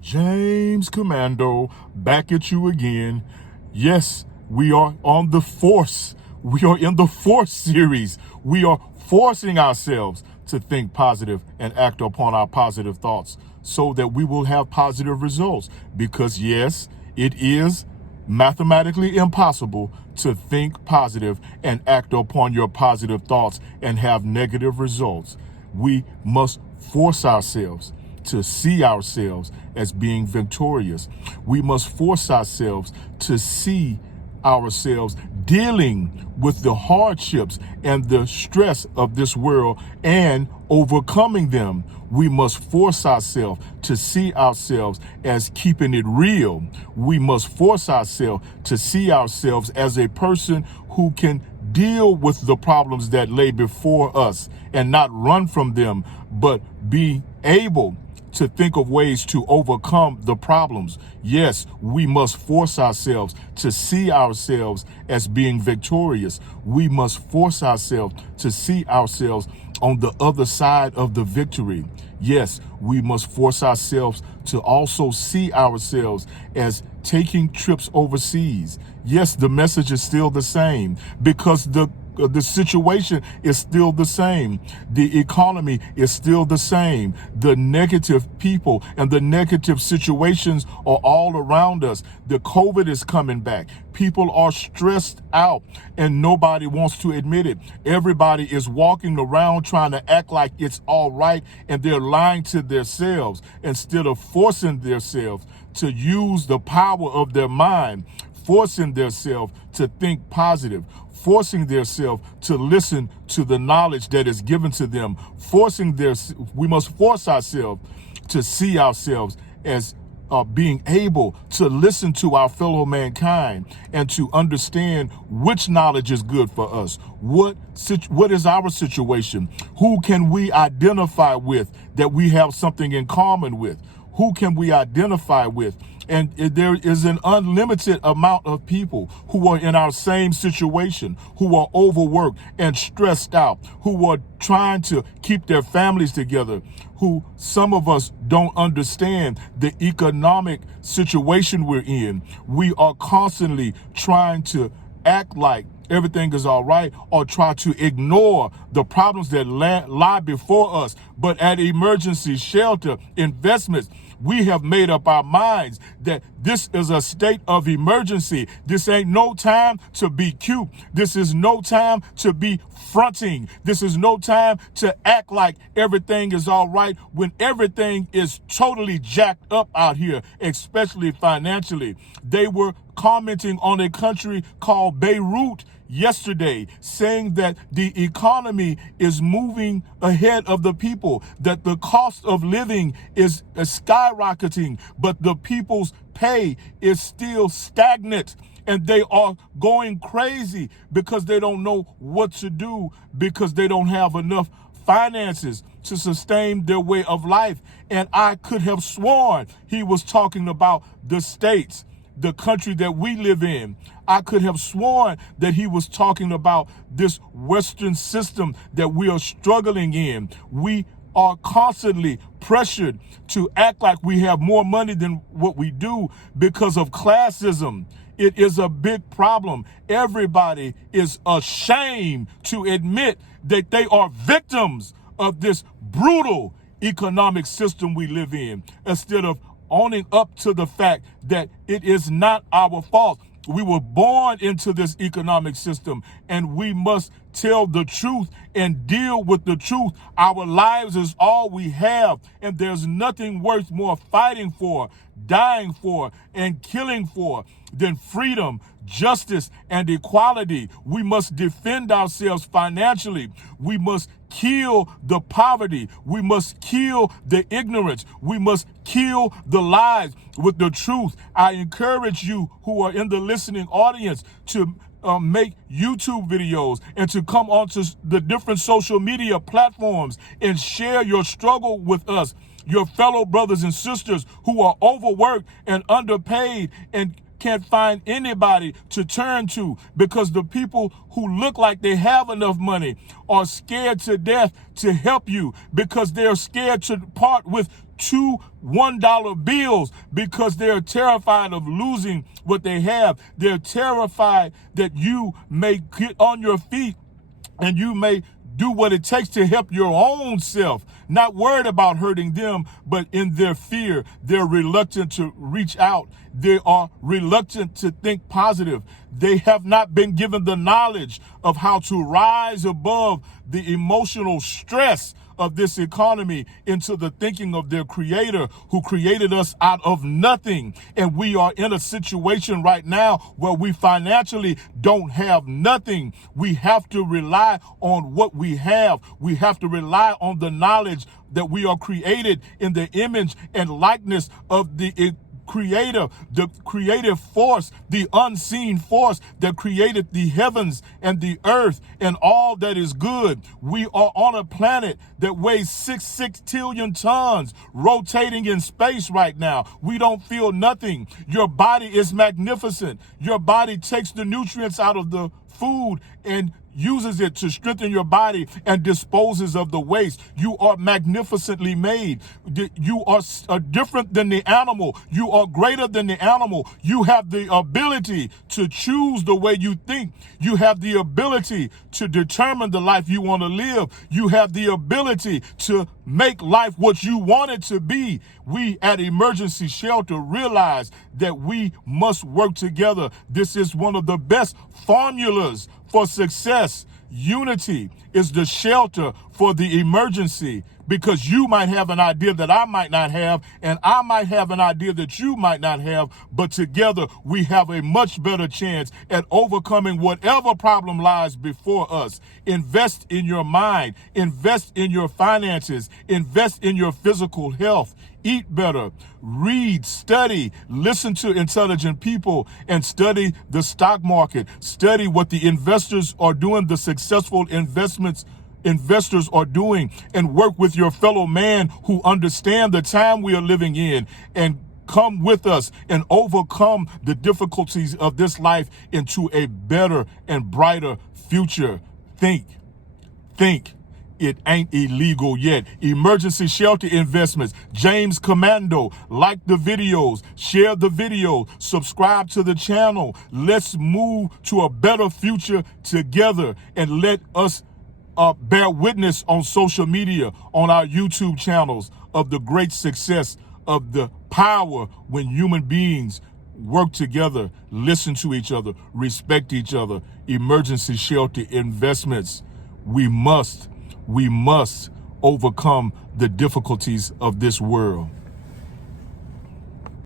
James Commando, back at you again. Yes, we are on the force. We are in the force series. We are forcing ourselves to think positive and act upon our positive thoughts so that we will have positive results. Because yes, it is mathematically impossible to think positive and act upon your positive thoughts and have negative results. We must force ourselves to see ourselves as being victorious. We must force ourselves to see ourselves dealing with the hardships and the stress of this world and overcoming them. We must force ourselves to see ourselves as keeping it real. We must force ourselves to see ourselves as a person who can deal with the problems that lay before us and not run from them, but be able to think of ways to overcome the problems. Yes, we must force ourselves to see ourselves as being victorious. We must force ourselves to see ourselves on the other side of the victory. Yes, we must force ourselves to also see ourselves as taking trips overseas. Yes, the message is still the same because the situation is still the same. The economy is still the same. The negative people and the negative situations are all around us. The COVID is coming back. People are stressed out and nobody wants to admit it. Everybody is walking around trying to act like it's all right, and they're lying to themselves instead of forcing themselves to use the power of their mind, forcing themselves to think positive, forcing themselves to listen to the knowledge that is given to them, we must force ourselves to see ourselves as being able to listen to our fellow mankind and to understand which knowledge is good for us. What is our situation? Who can we identify with that we have something in common with? Who can we identify with? And there is an unlimited amount of people who are in our same situation, who are overworked and stressed out, who are trying to keep their families together, who some of us don't understand the economic situation we're in. We are constantly trying to act like everything is all right or try to ignore the problems that lie before us. But at emergency shelter investments, we have made up our minds that this is a state of emergency. This ain't no time to be cute. This is no time to be fronting. This is no time to act like everything is all right when everything is totally jacked up out here, especially financially. They were commenting on a country called Beirut yesterday, saying that the economy is moving ahead of the people, that the cost of living is skyrocketing, but the people's pay is still stagnant. And they are going crazy because they don't know what to do, because they don't have enough finances to sustain their way of life. And I could have sworn he was talking about the States, the country that we live in. I could have sworn that he was talking about this Western system that we are struggling in. We are constantly pressured to act like we have more money than what we do because of classism. It is a big problem. Everybody is ashamed to admit that they are victims of this brutal economic system we live in, instead of owning up to the fact that it is not our fault. We were born into this economic system and we must tell the truth and deal with the truth. Our lives is all we have, and there's nothing worth more fighting for, dying for, and killing for than freedom, justice, and equality. We must defend ourselves financially. We must kill the poverty. We must kill the ignorance. We must kill the lies with the truth. I encourage you who are in the listening audience to make YouTube videos and to come onto the different social media platforms and share your struggle with us, your fellow brothers and sisters who are overworked and underpaid and can't find anybody to turn to, because the people who look like they have enough money are scared to death to help you, because they're scared to part with two $1 bills, because they're terrified of losing what they have. They're terrified that you may get on your feet and you may do what it takes to help your own self, not worried about hurting them, but in their fear, they're reluctant to reach out. They are reluctant to think positive. They have not been given the knowledge of how to rise above the emotional stress of this economy into the thinking of their creator, who created us out of nothing. And we are in a situation right now where we financially don't have nothing. We have to rely on what we have. We have to rely on the knowledge that we are created in the image and likeness of the creator, the creative force, the unseen force that created the heavens and the earth and all that is good. We are on a planet that weighs 6 trillion tons, rotating in space right now. We don't feel nothing. Your body is magnificent. Your body takes the nutrients out of the food and uses it to strengthen your body and disposes of the waste. You are magnificently made. You are different than the animal. You are greater than the animal. You have the ability to choose the way you think. You have the ability to determine the life you want to live. You have the ability to make life what you want it to be. We at Emergency Shelter realize that we must work together. This is one of the best formulas for success. Unity is the shelter for the emergency, because you might have an idea that I might not have, and I might have an idea that you might not have, but together we have a much better chance at overcoming whatever problem lies before us. Invest in your mind, invest in your finances, invest in your physical health. Eat better, read, study, listen to intelligent people, and study the stock market. Study what the investors are doing, the successful investors are doing, and work with your fellow man who understand the time we are living in, and come with us and overcome the difficulties of this life into a better and brighter future. Think. It ain't illegal yet. Emergency Shelter Investments, James Commando. Like the videos, share the video, subscribe to the channel. Let's move to a better future together, and let us bear witness on social media, on our YouTube channels, of the great success of the power when human beings work together, listen to each other, respect each other. Emergency Shelter Investments. We must overcome the difficulties of this world.